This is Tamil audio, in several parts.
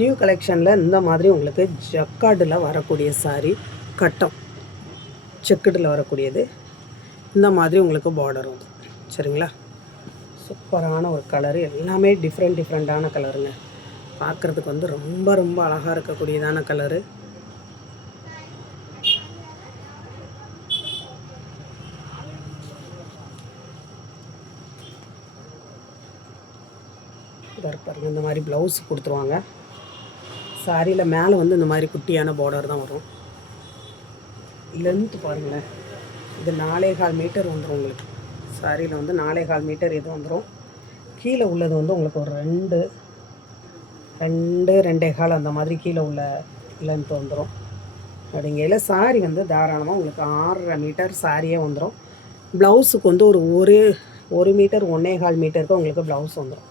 நியூ கலெக்ஷனில் இந்த மாதிரி உங்களுக்கு ஜக்கார்டில் வரக்கூடிய சாரீ கட்டம் செக்குடில் வரக்கூடியது. இந்த மாதிரி உங்களுக்கு பார்டர் வந்து சரிங்களா. சூப்பரான ஒரு கலரு, எல்லாமே டிஃப்ரெண்ட்டான கலருங்க. பார்க்குறதுக்கு வந்து ரொம்ப ரொம்ப அழகாக இருக்கக்கூடியதான கலரு. பாருங்கள், இந்த மாதிரி ப்ளவுஸ் கொடுத்துருவாங்க. சாரியில் மேலே வந்து இந்த மாதிரி குட்டியான பார்டர் தான் வரும். லென்த்து பாருங்களேன், இது 4.25 மீட்டர் வந்துடும் உங்களுக்கு. சாரியில் வந்து 4.25 மீட்டர் இது வந்துடும். கீழே உள்ளது வந்து உங்களுக்கு ஒரு 2.25 அந்த மாதிரி கீழே உள்ள லென்த் வந்துடும். அப்படிங்கையில் சாரி வந்து தாராளமாக உங்களுக்கு 6.5 மீட்டர் சாரியே வந்துடும். ப்ளவுஸுக்கு வந்து ஒரு மீட்டர் 1.25 மீட்டருக்கு உங்களுக்கு ப்ளவுஸ் வந்துடும்.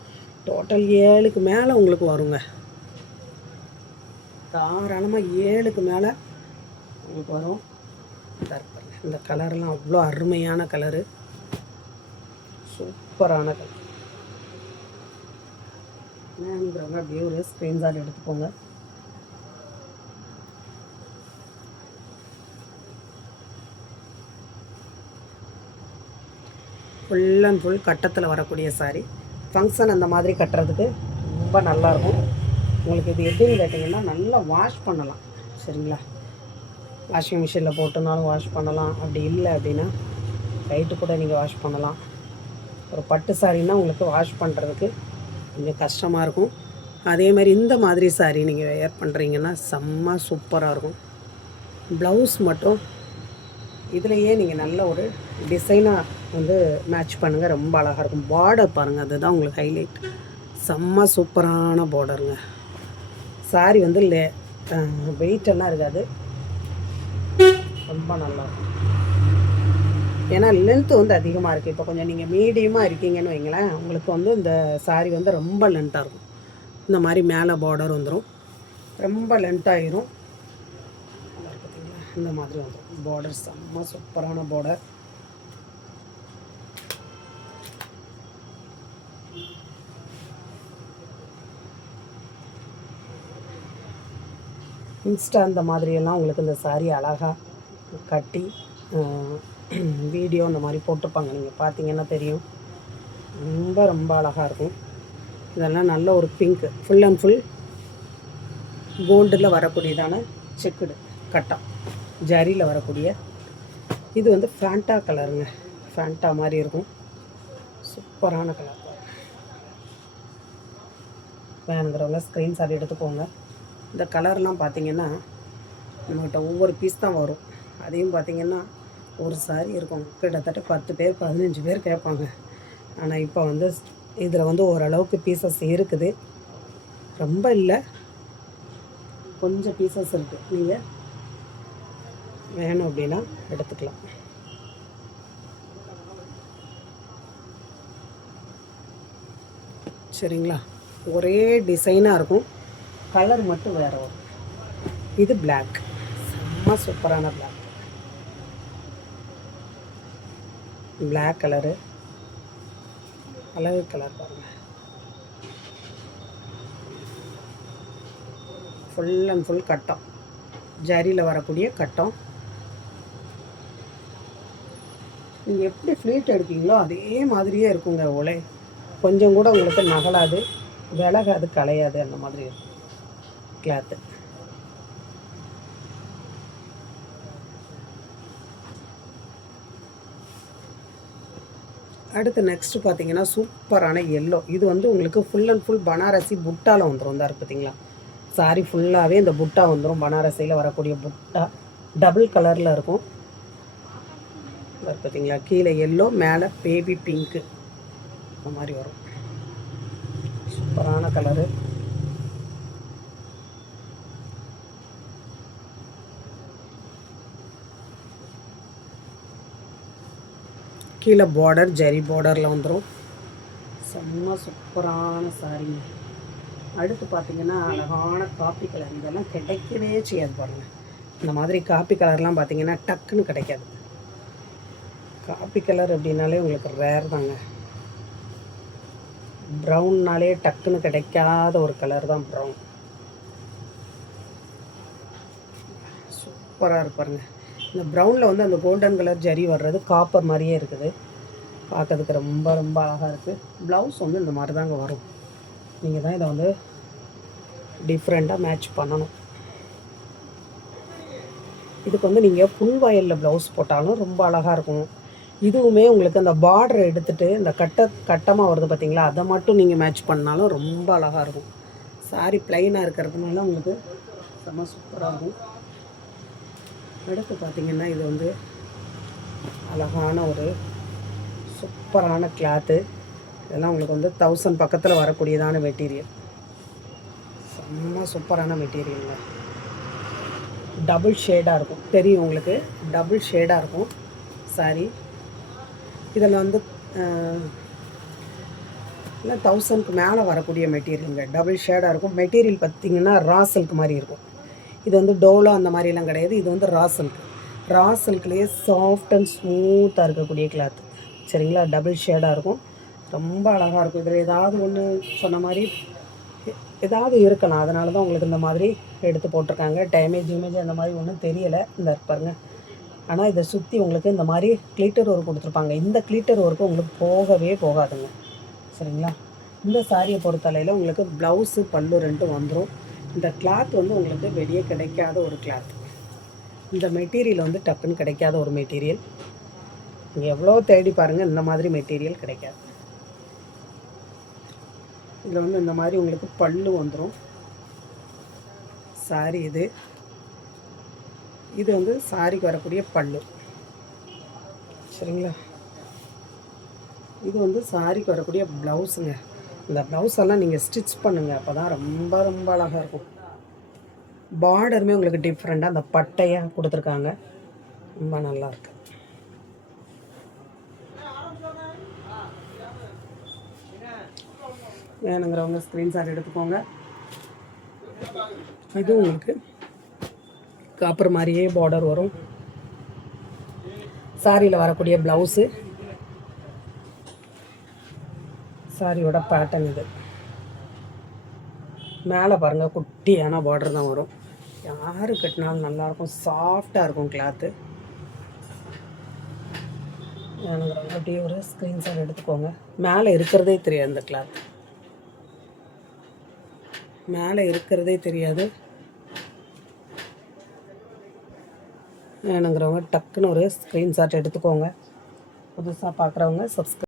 டோட்டல் 7க்கு மேலே உங்களுக்கு வருங்க. தாராளமாக 7க்கு மேலே உங்களுக்கு வரும். இந்த கலர்லாம் அவ்வளோ அருமையான கலரு, சூப்பரான கலர். வேணுங்கிறவங்க அப்படியே ஒரு ஸ்க்ரீன்ஷாட் எடுத்துக்கோங்க. ஃபுல் அண்ட் ஃபுல் கட்டத்தில் வரக்கூடிய சாரி. ஃபங்க்ஷன் அந்த மாதிரி கட்டுறதுக்கு ரொம்ப நல்லாயிருக்கும். உங்களுக்கு இது எப்படின்னு கேட்டிங்கன்னா, நல்லா வாஷ் பண்ணலாம் சரிங்களா. வாஷிங் மிஷினில் போட்டுனாலும் வாஷ் பண்ணலாம். அப்படி இல்லை அப்படின்னா ரைட்டு கூட நீங்கள் வாஷ் பண்ணலாம். ஒரு பட்டு சாரின்னா உங்களுக்கு வாஷ் பண்ணுறதுக்கு கொஞ்சம் கஷ்டமாக இருக்கும். அதே மாதிரி இந்த மாதிரி சாரீ நீங்கள் வேர் பண்ணுறீங்கன்னா செம்ம சூப்பராக இருக்கும். ப்ளவுஸ் மட்டும் இதுலேயே நீங்கள் நல்ல ஒரு டிசைனாக வந்து மேட்ச் பண்ணுங்கள், ரொம்ப அழகாக இருக்கும். பார்டர் பாருங்கள், அதுதான் உங்களுக்கு ஹைலைட். செம்ம சூப்பரான பார்டருங்க. சாரி வந்து வெயிட்டெல்லாம் இருக்காது, ரொம்ப நல்லாயிருக்கும். ஏன்னா லென்த்து வந்து அதிகமாக இருக்குது. இப்போ கொஞ்சம் நீங்கள் மீடியமாக இருக்கீங்கன்னு வைங்களேன், உங்களுக்கு வந்து இந்த சாரீ வந்து ரொம்ப லென்த்தாக இருக்கும். இந்த மாதிரி மேலே பார்டர் வந்துடும், ரொம்ப லென்த்தாகிடும். பார்த்தீங்களா, இந்த மாதிரி வந்துடும் பார்டர். செம்ம சூப்பரான பார்டர். இன்ஸ்டா அந்த மாதிரியெல்லாம் உங்களுக்கு இந்த சாரீ அழகாக கட்டி வீடியோ இந்த மாதிரி போட்டிருப்பாங்க, நீங்கள் பார்த்தீங்கன்னா தெரியும். ரொம்ப ரொம்ப அழகாக இருக்கும். இதெல்லாம் நல்ல ஒரு பிங்க்கு, ஃபுல் அண்ட் ஃபுல் கோல்டில் வரக்கூடியதான செக்குடு கட்டம் ஜரியில் வரக்கூடிய. இது வந்து ஃபேண்டா கலருங்க, ஃபேண்டா மாதிரி இருக்கும். சூப்பரான கலர். வேணுங்கிறவங்க ஸ்க்ரீன்ஷாட் எடுத்துக்கோங்க. இந்த கலர்லாம் பார்த்திங்கன்னா நம்மகிட்ட ஒவ்வொரு பீஸ் தான் வரும். அதையும் பார்த்திங்கன்னா ஒரு சாரி இருக்கும், கிட்டத்தட்ட 10 பேர் 15 பேர் கேட்பாங்க. ஆனால் இப்போ வந்து இதில் வந்து ஓரளவுக்கு பீசஸ் இருக்குது, ரொம்ப இல்லை, கொஞ்சம் பீசஸ் இருக்குது. நீங்கள் வேணும் அப்படின்னா எடுத்துக்கலாம். சரிங்களா. ஒரே டிசைனாக இருக்கும், கலர் மட்டும் வேறு வரும். இது பிளாக், செம்ம சூப்பரான பிளாக் கலரு, அழகு கலர் பாருங்கள். ஃபுல் அண்ட் ஃபுல் கட்டம், ஜரியில் வரக்கூடிய கட்டம். நீங்கள் எப்படி ஃப்ளீட் எடுப்பீங்களோ அதே மாதிரியே இருக்குங்க. உலை கொஞ்சம் கூட உங்களுக்கு நகலாது, விலகாது, கலையாது, அந்த மாதிரி இருக்கும் கிளாத்து. அடுத்து நெக்ஸ்ட்டு பார்த்தீங்கன்னா சூப்பரான எல்லோ. இது வந்து உங்களுக்கு ஃபுல் அண்ட் ஃபுல் பனாரசி புட்டாவில் வந்துடும். தான் பார்த்தீங்களா, சாரி ஃபுல்லாகவே இந்த புட்டா வந்துடும். பனாரசியில் வரக்கூடிய புட்டா டபுள் கலரில் இருக்கும். பார்த்தீங்களா, கீழே எல்லோ, மேலே பேபி பிங்க்கு, இந்த மாதிரி வரும். சூப்பரான கலரு. கீழே பார்டர் ஜரி பார்டரில் வந்துடும். செம்ம சூப்பரான சாரீ. அடுத்து பார்த்திங்கன்னா அழகான காப்பி கலர். இதெல்லாம் கிடைக்கவே செய்யாது பாருங்கள். இந்த மாதிரி காப்பி கலர்லாம் பார்த்திங்கன்னா டக்குன்னு கிடைக்காது. காப்பி கலர் அப்படின்னாலே உங்களுக்கு ரேர் தாங்க. ப்ரௌன்னாலே டக்குன்னு கிடைக்காத ஒரு கலர் தான் ப்ரௌன். சூப்பராக இருப்பாருங்க. இந்த ப்ரௌனில் வந்து அந்த கோல்டன் கலர் ஜரி வர்றது காப்பர் மாதிரியே இருக்குது. பார்க்கறதுக்கு ரொம்ப ரொம்ப அழகாக இருக்குது. ப்ளவுஸ் வந்து இந்த மாதிரி தாங்க வரும். நீங்கள் தான் இதை வந்து டிஃப்ரெண்ட்டாக மேட்ச் பண்ணணும். இதுக்கு வந்து நீங்கள் ஃபுல் வயலில் ப்ளவுஸ் போட்டாலும் ரொம்ப அழகாக இருக்கும். இதுவுமே உங்களுக்கு அந்த பார்டர் எடுத்துகிட்டு இந்த கட்டமாக வருது பார்த்தீங்களா, அதை மட்டும் நீங்கள் மேட்ச் பண்ணாலும் ரொம்ப அழகாக இருக்கும். சாரி ப்ளைனாக இருக்கிறதுனால உங்களுக்கு செம்ம சூப்பராக இருக்கும். அடுத்து பார்த்திங்கன்னா இது வந்து அழகான ஒரு சூப்பரான கிளாத்து. இதெல்லாம் உங்களுக்கு வந்து 1000 பக்கத்தில் வரக்கூடியதான மெட்டீரியல். செம்ம சூப்பரான மெட்டீரியலுங்க. டபுள் ஷேடாக இருக்கும், தெரியும் உங்களுக்கு, டபுள் ஷேடாக இருக்கும் சாரி. இதில் வந்து இல்லை 1000க்கு மேலே வரக்கூடிய மெட்டீரியலுங்க. டபுள் ஷேடாக இருக்கும். மெட்டீரியல் பார்த்திங்கன்னா ரா சில்க் மாதிரி இருக்கும். இது வந்து டோலோ அந்த மாதிரிலாம் கிடையாது. இது வந்து ரா சில்க். ரா சில்க்லேயே சாஃப்ட் அண்ட் ஸ்மூத்தாக இருக்கக்கூடிய கிளாத்து. சரிங்களா? டபுள் ஷேடாக இருக்கும். ரொம்ப அழகாக இருக்கும். இதில் ஏதாவது ஒன்று சொன்ன மாதிரி ஏதாவது இருக்கலாம். அதனால தான் உங்களுக்கு இந்த மாதிரி எடுத்து போட்டிருக்காங்க. டேமேஜ் அந்த மாதிரி ஒன்றும் தெரியலை. இந்த பாருங்க. ஆனால் இதை சுற்றி உங்களுக்கு இந்த மாதிரி கிளிட்டர் ஒர்க் கொடுத்துருப்பாங்க. இந்த கிளிட்டர் ஒர்க்கு உங்களுக்கு போகவே போகாதுங்க. சரிங்களா? இந்த சாரியை பொறுத்தளவில் உங்களுக்கு ப்ளவுஸு பல்லு 2 வந்துடும். இந்த கிளாத் வந்து உங்களுக்கு வெளியே கிடைக்காத ஒரு கிளாத். இந்த மெட்டீரியல் வந்து டக்குன்னு கிடைக்காத ஒரு மெட்டீரியல். நீங்கள் எவ்வளோ தேடி பாருங்கள், இந்த மாதிரி மெட்டீரியல் கிடைக்காது. இதில் வந்து இந்த மாதிரி உங்களுக்கு பல்லு வந்துடும். சாரி இது வந்து சாரிக்கு வரக்கூடிய பல்லு. சரிங்களா? இது வந்து சாரிக்கு வரக்கூடிய ப்ளவுஸுங்க. இந்த ப்ளவுஸெல்லாம் நீங்கள் ஸ்டிச் பண்ணுங்கள், அப்போ தான் ரொம்ப ரொம்ப அழகாக இருக்கும். பார்டருமே உங்களுக்கு டிஃப்ரெண்ட்டாக அந்த பட்டையாக கொடுத்துருக்காங்க. ரொம்ப நல்லாயிருக்கு. வேணுங்கிறவங்க ஸ்க்ரீன்ஷாட் எடுத்துக்கோங்க. இது உங்களுக்கு காப்பர் மாதிரியே பார்டர் வரும். சாரியில் வரக்கூடிய ப்ளவுஸு, சாரியோட பேட்டர்ன் இது. மேலே பாருங்கள், குட்டியான பார்டர் தான் வரும். யார் கட்டினாலும் நல்லாயிருக்கும். சாஃப்டாக இருக்கும் கிளாத்து. வேணுங்கிறவங்க அப்படியே ஒரு ஸ்க்ரீன்ஷாட் எடுத்துக்கோங்க. மேலே இருக்கிறதே தெரியாது. இந்த கிளாத் மேலே இருக்கிறதே தெரியாது. வேணுங்கிறவங்க டக்குன்னு ஒரு ஸ்க்ரீன்ஷாட் எடுத்துக்கோங்க. புதுசாக பார்க்குறவங்க சப்ஸ்கிரைப்